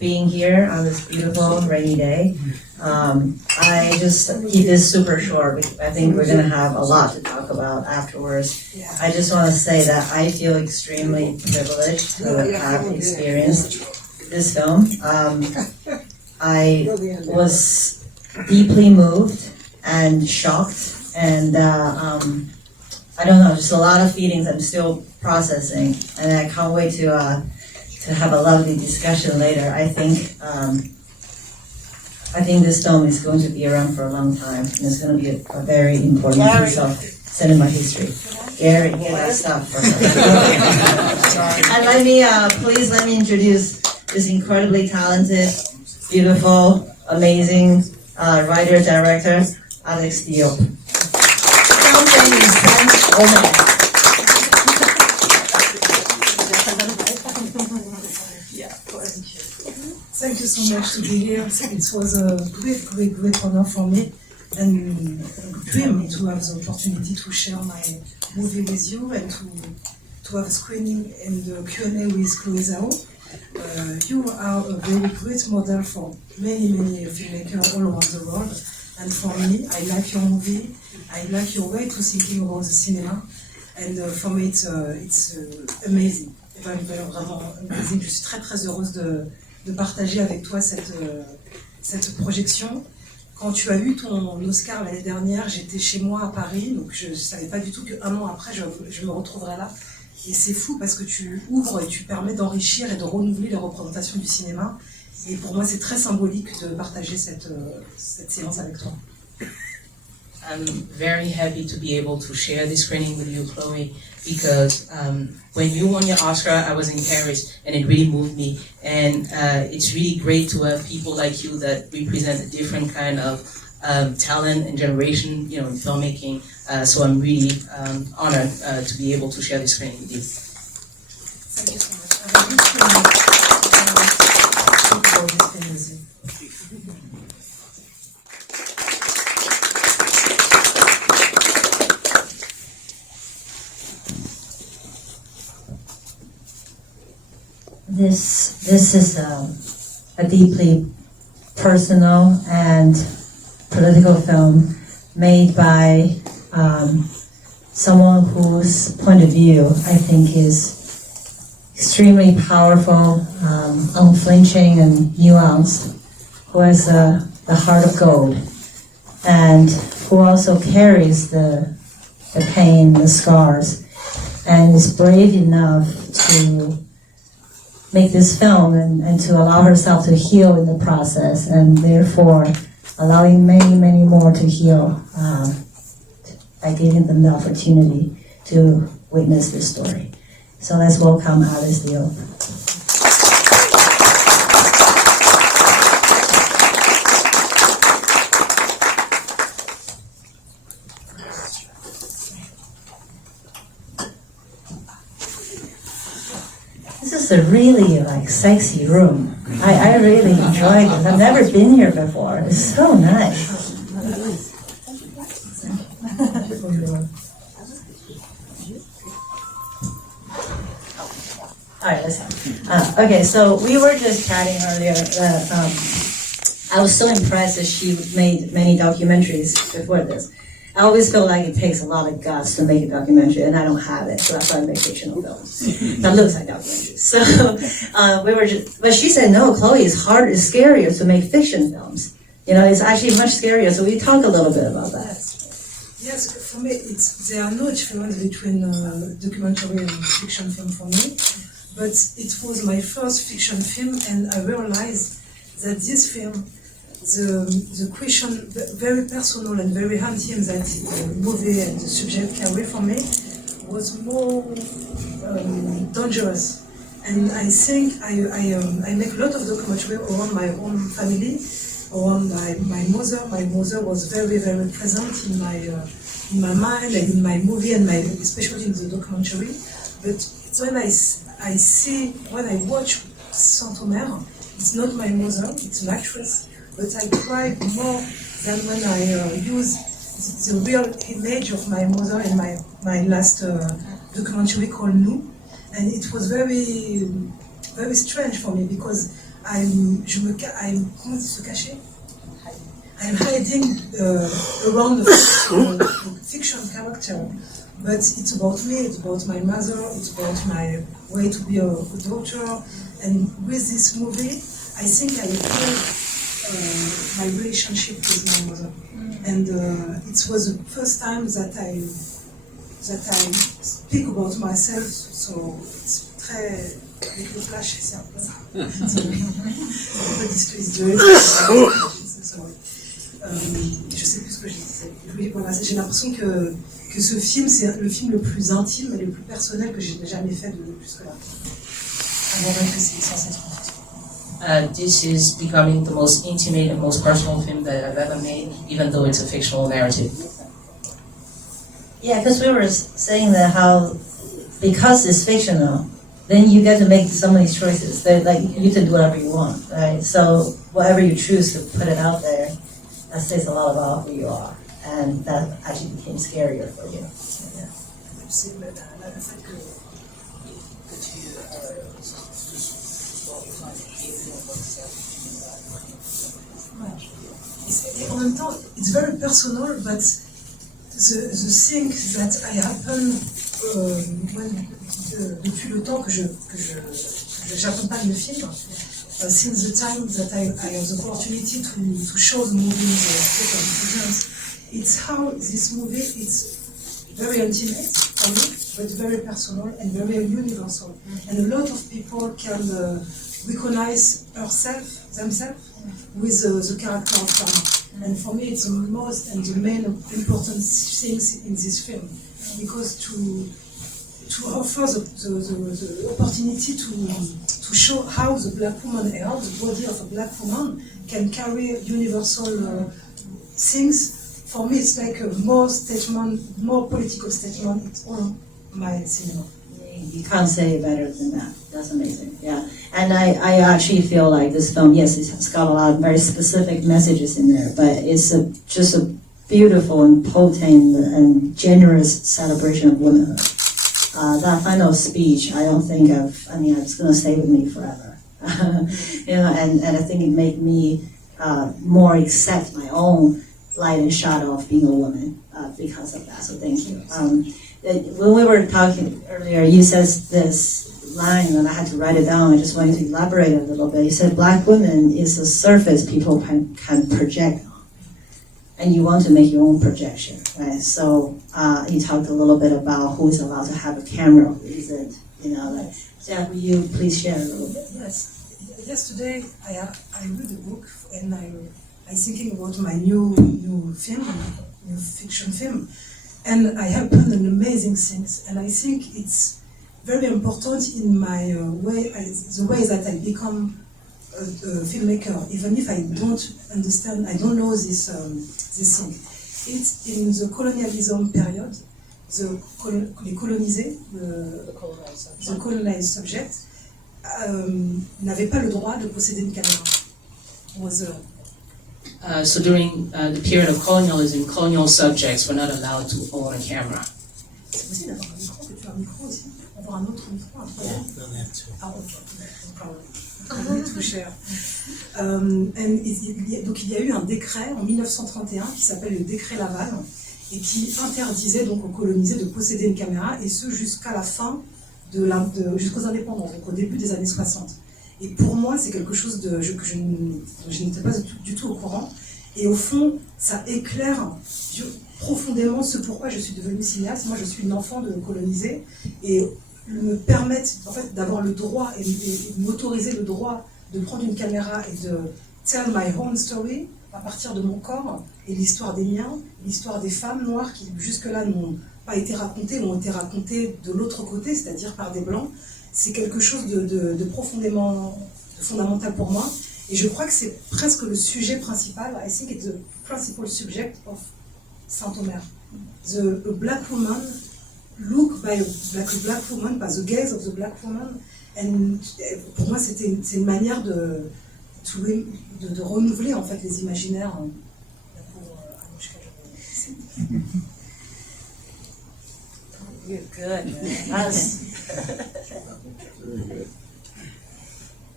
being here on this beautiful rainy day. I just keep this super short because I think we're going to have a lot to talk about afterwards. I just want to say that I feel extremely privileged to have experienced this film. I was deeply moved and shocked, and I don't know, just a lot of feelings I'm still processing, and I can't wait to have a lovely discussion later. I think this film is going to be around for a long time, and it's going to be a very important piece of cinema history. Gary, get that stuff for her. And please let me introduce this incredibly talented, beautiful, amazing writer-director, Alice Diop. Film name is Omer. Thank you so much to be here. It was a great honor for me and a dream to have the opportunity to share my movie with you and to have a screening and the Q&A with Chloé Zhao. You are a very great model for many filmmakers all around the world. And for me, I like your movie. I like your way to thinking about the cinema. And for me, it's amazing. Vraiment amazing. Je suis très heureuse de partager avec toi cette projection. Quand tu as eu ton Oscar l'année dernière, j'étais chez moi à Paris, donc je ne savais pas du tout qu'un an après, je me retrouverais là. Et c'est fou parce que tu ouvres et tu permets d'enrichir et de renouveler les représentations du cinéma. Et pour moi, c'est très symbolique de partager cette séance avec toi. I'm very happy to be able to share this screening with you, Chloé, because when you won your Oscar, I was in Paris, and it really moved me. And it's really great to have people like you that represent a different kind of talent and generation, in filmmaking. So I'm really honored to be able to share this screening with you. Thank you so much. This is a deeply personal and political film made by someone whose point of view I think is extremely powerful, unflinching and nuanced, who has the heart of gold, and who also carries the pain, the scars, and is brave enough to make this film and to allow herself to heal in the process, and therefore allowing many more to heal by giving them the opportunity to witness this story. So let's welcome Alice Diop. This is a really sexy room. I really enjoyed this. I've never been here before. It's so nice. All right, listen. Okay, so we were just chatting earlier that I was so impressed that she made many documentaries before this. I always feel like it takes a lot of guts to make a documentary, and I don't have it, so that's why I make fictional films. That looks like documentaries. So but she said, no, Chloe, it's scarier to make fiction films. It's actually much scarier. So we talk a little bit about that. Yes, for me, there are no difference between documentary and fiction film for me. But it was my first fiction film, and I realized that this film, the question, very personal and very intimate that the movie and the subject carry for me, was more dangerous. And I think I make a lot of documentary around my own family, around my mother. My mother was very present in my mind and in my movie, and especially in the documentary. But when I watch Saint-Omer, it's not my mother, it's an actress, but I cried more than when I use the real image of my mother in my last documentary called Nous. And it was very strange for me because comment se cacher? I'm hiding around the fiction character, but it's about me, it's about my mother, it's about my way to be a daughter, and with this movie, I think I appeared my relationship with my mother, and it was the first time that I speak about myself, so it's très avec le flash, c'est un peu ça. Je sais plus ce que je disais. Oui, voilà, j'ai l'impression que ce film, c'est le film le plus intime et le plus personnel que j'ai jamais fait de jusque-là. Avant même que c'est censé être This is becoming the most intimate and most personal film that I've ever made, even though it's a fictional narrative. Yeah, because we were saying that how, because it's fictional, then you get to make so many choices. They're like, you can do whatever you want, right? So whatever you choose to put it out there, that says a lot about who you are. And that actually became scarier for you. Yeah. C'est le fait que et en même temps, it's very personal, but the thing that I happen depuis le temps que j'accompagne le film, since the time that I have the opportunity to show the movie it's how this movie is very intimate for me, but very personal and very universal. And a lot of people can recognize themselves with the character of Tama. And for me, it's the most and the main important things in this film, because to offer the opportunity to show how the black woman, how the body of a black woman can carry universal things. For me, it's like a more political statement. It's all my cinema. You can't say it better than that. That's amazing. Yeah, and I actually feel like this film, yes, it's got a lot of very specific messages in there, but it's just a beautiful and potent and generous celebration of womanhood. That final speech, I don't think it's going to stay with me forever. And I think it made me more accept my own light and shadow of being a woman because of that. So thank you. When we were talking earlier, you said this line, and I had to write it down. I just wanted to elaborate a little bit. You said black women is a surface people can project on, and you want to make your own projection, right? So you talked a little bit about who is allowed to have a camera, who isn't. Jack, will you please share a little bit? Yes. Yesterday, I read a book, and I'm thinking about my new fiction film, and I happened an amazing things, and I think it's very important in my the way that I become a filmmaker, even if I don't understand, I don't know this thing. It's in the colonialism period, les colonisés, the colonized subject, n'avaient pas le droit de posséder une caméra. So during the period of colonialism, colonial subjects were not allowed to own a camera. C'est possible d'avoir un micro, que tu as un micro aussi, avoir un autre micro, un problème. Ah ok, no problem. Too cher. Donc il y a eu un décret en 1931 qui s'appelle le décret Laval et qui interdisait donc aux colonisés de posséder une caméra, et ce jusqu'à la fin jusqu'aux indépendances, donc au début des années 60. Et pour moi, c'est quelque chose que je n'étais pas du tout au courant. Et au fond, ça éclaire profondément ce pourquoi je suis devenue cinéaste. Moi, je suis une enfant de colonisés, et me permettre en fait d'avoir le droit et m'autoriser le droit de prendre une caméra et de tell my own story à partir de mon corps et l'histoire des miens, l'histoire des femmes noires qui jusque-là n'ont pas été racontées, ont été racontées de l'autre côté, c'est-à-dire par des blancs. C'est quelque chose de profondément fondamental pour moi, et je crois que c'est presque le sujet principal. I think it's the principal subject of Saint-Omer. A black woman look like a black woman, by the gaze of the black woman, and pour moi c'est une manière de renouveler en fait les imaginaires. You're good, man.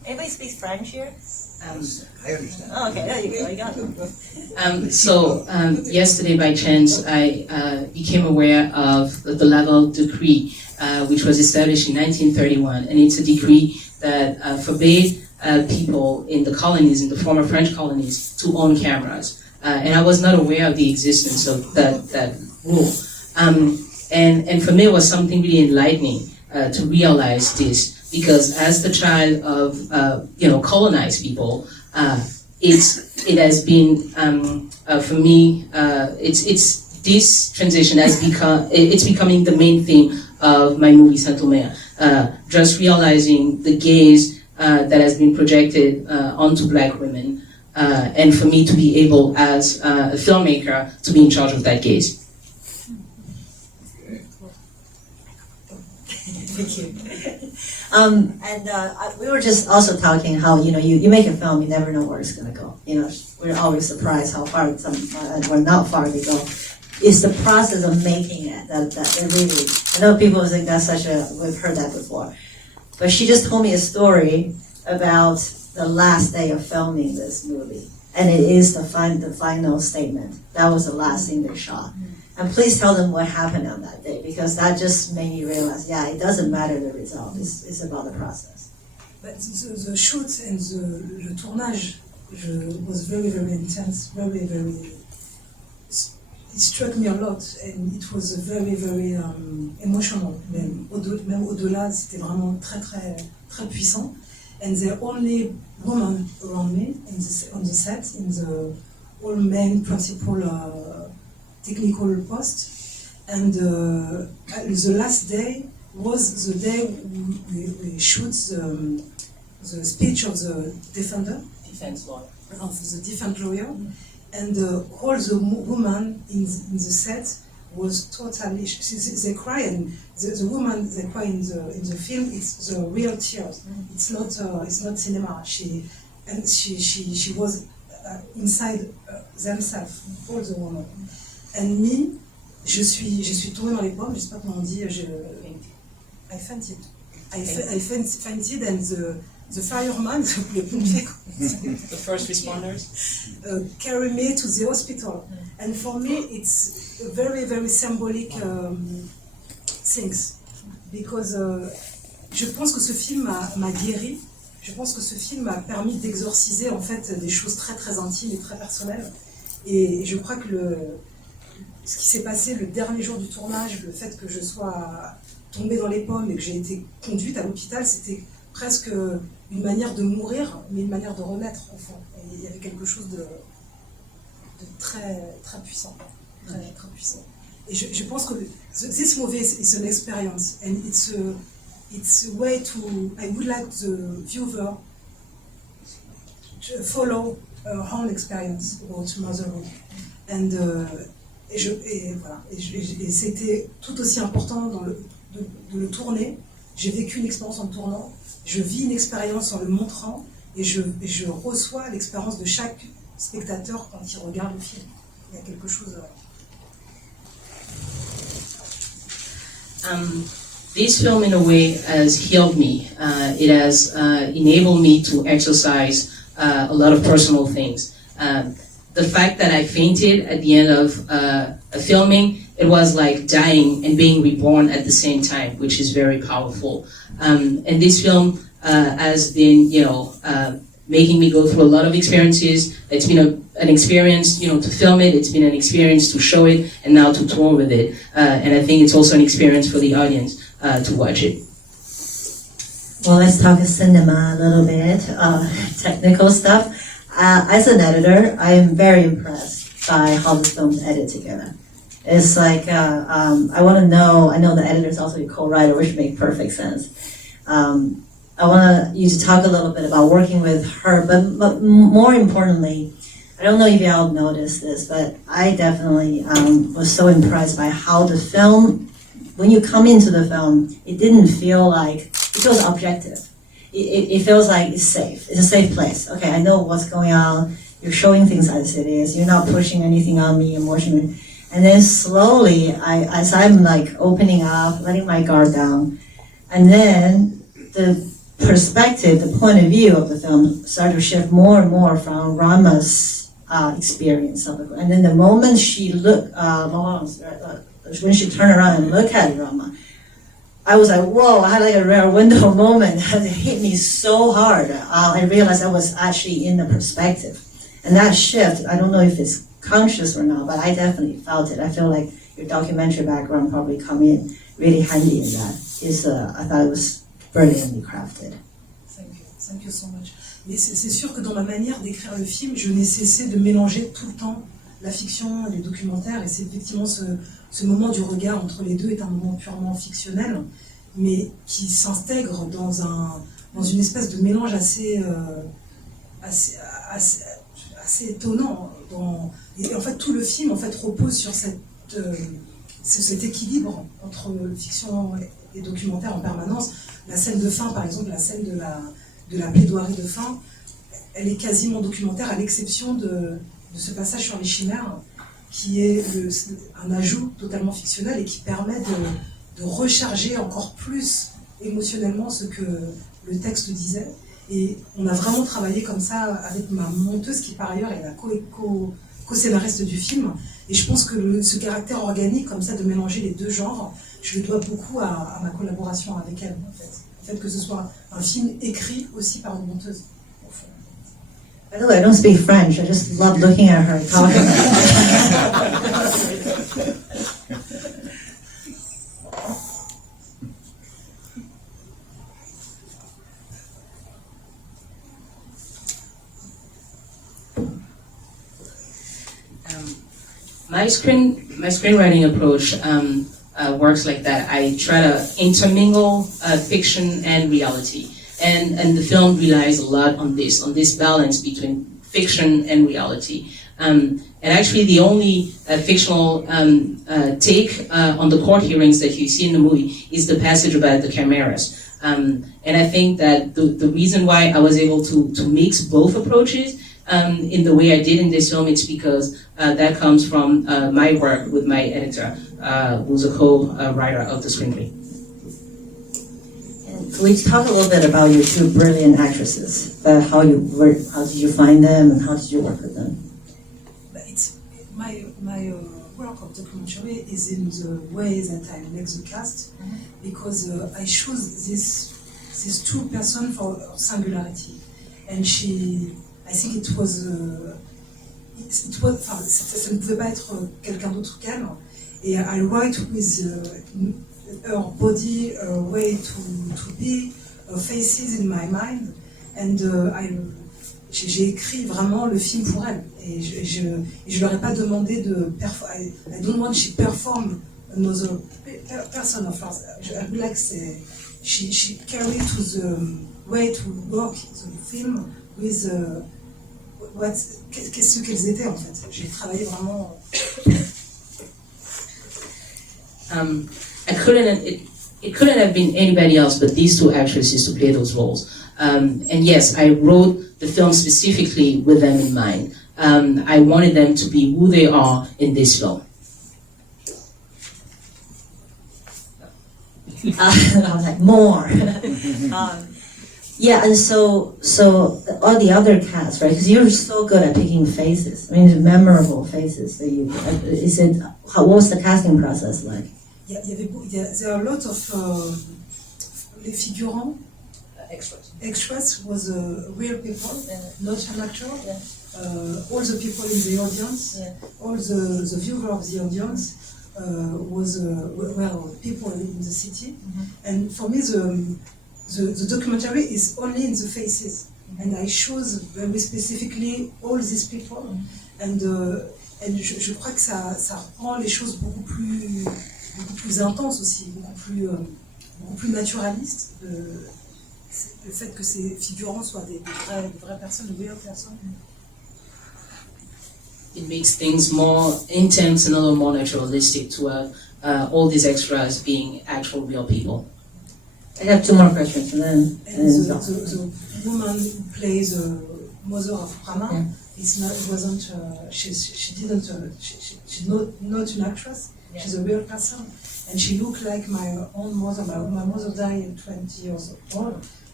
Anybody speaks French here? I understand. Oh, okay, there you go. You got it. Yesterday, by chance, I became aware of the Laval Decree, which was established in 1931, and it's a decree that forbade people in the colonies, in the former French colonies, to own cameras. And I was not aware of the existence of that rule. And for me, it was something really enlightening to realize this, because as the child of colonized people, it has been for me. It's this transition has become. It's becoming the main theme of my movie Saint-Omer. Just realizing the gaze that has been projected onto Black women, and for me to be able, as a filmmaker, to be in charge of that gaze. Thank you. We were just also talking how, you make a film, you never know where it's going to go. We're always surprised how far or not far they go. It's the process of making it that really, I know people think that's we've heard that before. But she just told me a story about the last day of filming this movie. And it is the final statement. That was the last thing they shot. And please tell them what happened on that day, because that just made me realize, it doesn't matter the result. It's about the process. But the shoot and le tournage was very, very intense, very, very. It struck me a lot, and it was very, very emotional. Même au-delà, c'était vraiment très, très, très puissant. And the only woman around me on the set, in the all main principal technical post, and the last day was the day we shoot the speech of the Defense lawyer. Of the defense lawyer, and all the women in the set was totally. They cry, and the woman they cry in the film. It's the real tears. It's not cinema. She was inside themselves, all the women. And me, je suis tombée dans les pommes. Je sais pas comment on dit. I fainted. I fainted, and the fireman, les pompiers, The first responders. carry me to the hospital. And for me, it's a very, very symbolic things, because je pense que ce film m'a guéri. Je pense que ce film m'a permis d'exorciser en fait des choses très, très intimes et très personnelles. Et je crois que ce qui s'est passé le dernier jour du tournage, le fait que je sois tombée dans les pommes et que j'ai été conduite à l'hôpital, c'était presque une manière de mourir, mais une manière de renaître au fond. Et il y avait quelque chose de très, très puissant, très, très puissant. Et je pense que this movie is an experience, and it's a way to. I would like the viewer to follow her own experience about motherhood, and et c'était tout aussi important de le tourner. J'ai vécu une expérience en le tournant, je vis une expérience en le montrant, et je reçois l'expérience de chaque spectateur quand il regarde le film. Il y a quelque chose. This film, in a way, has healed me. It has enabled me to exercise a lot of personal things. The fact that I fainted at the end of a filming, it was like dying and being reborn at the same time, which is very powerful. And this film has been, making me go through a lot of experiences. It's been an experience, to film it. It's been an experience to show it, and now to tour with it. And I think it's also an experience for the audience to watch it. Well, let's talk cinema a little bit, technical stuff. As an editor, I am very impressed by how the film's edited together. It's like, I want to know, I know the editor is also your co-writer, which makes perfect sense. I want you to talk a little bit about working with her, but more importantly, I don't know if y'all noticed this, but I definitely was so impressed by how the film, when you come into the film, it didn't feel like, it feels objective. It feels like it's safe. It's a safe place. Okay, I know what's going on. You're showing things as it is. You're not pushing anything on me emotionally. And then slowly, as I'm like opening up, letting my guard down, and then perspective, the point of view of the film started to shift more and more from Rama's experience of it. And then the moment she when she turned around and looked at Rama, I was like, whoa, I had like a rare window moment. It hit me so hard. I realized I was actually in the perspective. And that shift, I don't know if it's conscious or not, but I definitely felt it. I feel like your documentary background probably come in really handy in that. I thought it was brilliantly crafted. Thank you so much. Mais c'est sûr que dans ma manière d'écrire le film, je n'ai cessé de mélanger tout le temps la fiction et les documentaires, et c'est effectivement ce moment du regard entre les deux est un moment purement fictionnel, mais qui s'intègre dans une espèce de mélange assez étonnant. Et en fait, tout le film repose sur cet équilibre entre fiction et documentaire en permanence. La scène de fin, par exemple, la scène de la plaidoirie de fin, elle est quasiment documentaire à l'exception de ce passage sur les chimères, qui est un ajout totalement fictionnel et qui permet de recharger encore plus émotionnellement ce que le texte disait. Et on a vraiment travaillé comme ça avec ma monteuse, qui par ailleurs est la co-scénariste du film. Et je pense que ce caractère organique, comme ça, de mélanger les deux genres, je le dois beaucoup à ma collaboration avec elle, en fait. Le fait que ce soit un film écrit aussi par une monteuse. By the way, I don't speak French. I just love looking at her talking. My screenwriting approach works like that. I try to intermingle fiction and reality. And the film relies a lot on this balance between fiction and reality. And actually the only fictional take on the court hearings that you see in the movie is the passage about the chimeras. And I think that the reason why I was able to mix both approaches in the way I did in this film, it's because that comes from my work with my editor, who's a co-writer of the screenplay. Can we talk a little bit about your two brilliant actresses? How did you find them, and how did you work with them? It's my work of documentary is in the way that I make the cast, because I choose this two person for singularity, and I think it was enfin, ça ne pouvait pas être quelqu'un d'autre qu'elle, et I write with her body, her way to be, her faces in my mind, and j'ai écrit vraiment le film pour elle, et je leur ai pas demandé de performer. I don't want she perform another person of hers. I would like she carried to the way to work the film with ce qu'elles étaient en fait. J'ai travaillé vraiment. It couldn't have been anybody else but these two actresses to play those roles. And yes, I wrote the film specifically with them in mind. I wanted them to be who they are in this film. I was like, more. Yeah, and so all the other cast, right? Because you're so good at picking faces. I mean, memorable faces. What was the casting process like? There are a lot of les figurants. Extras was real people, not an actor. All the people in the audience, all the viewer of the audience were people in the city. And for me, the documentary is only in the faces, and I choose very specifically all these people, and je crois que ça rend les choses beaucoup plus intenses aussi, beaucoup plus naturalistes. Le fait que ces figurants soient des vraies personnes, de real personnes. It makes things more intense and a little more naturalistic to have all these extras being actual real people. I have two more questions, and then the woman who plays the mother of Rama, she's not an actress. She's a real person, and she looked like my own mother. My mother died at 20 years old,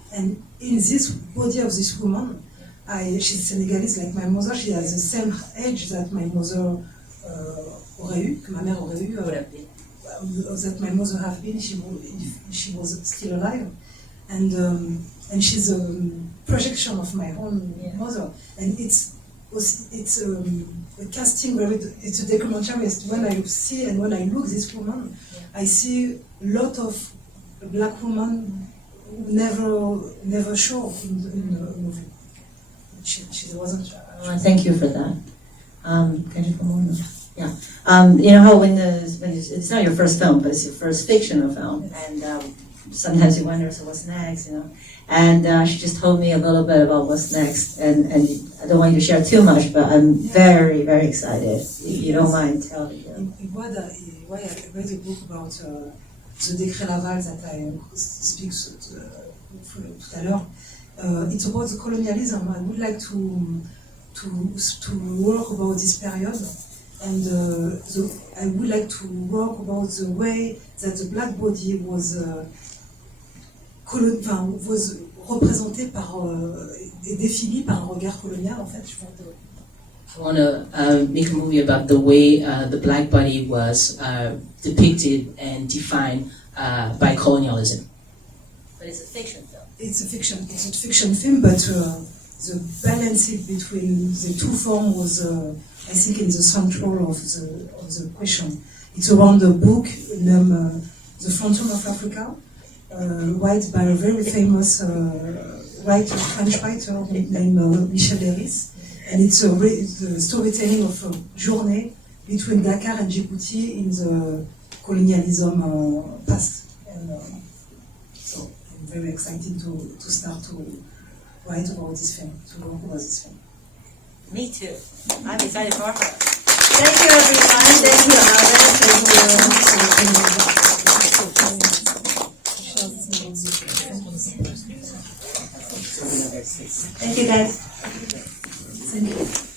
And in this body of this woman, she's Senegalese like my mother. She has the same age that my mother aurait eu, que ma mère aurait eu, that my mother have been. She was still alive, and she's a projection of my own mother. And it's a casting. It's a documentary. When I see and when I look this woman, I see a lot of black women who never show in the movie. She wasn't. Thank you for that. Can you come on? Yeah. You know how when it's not your first film, but it's your first fictional film, and sometimes you wonder, so what's next, you know? And she just told me a little bit about what's next, and I don't want you to share too much, but I'm very, very excited. If you don't mind telling them. I read a book about the Décret Laval that I speak tout à l'heure. It's about the colonialism. I would like to work about this period, and I would like to work about the way that the black body was représenté et défini par un regard colonial, en fait. I want to make a movie about the way the black body was depicted and defined by colonialism. But it's a fiction film. It's a fiction film, but the balance between the two forms was, I think, in the central of the question. It's around a book named The Phantom of Africa, written by a very famous French writer named Michel Léris. And it's the storytelling of a journey between Dakar and Djibouti in the colonialism past. And so I'm very excited to start to write about this film, to work about this film. Me too. I'm excited for her. Thank you, everyone. Thank you, Alice. Thank you, guys. Thank you.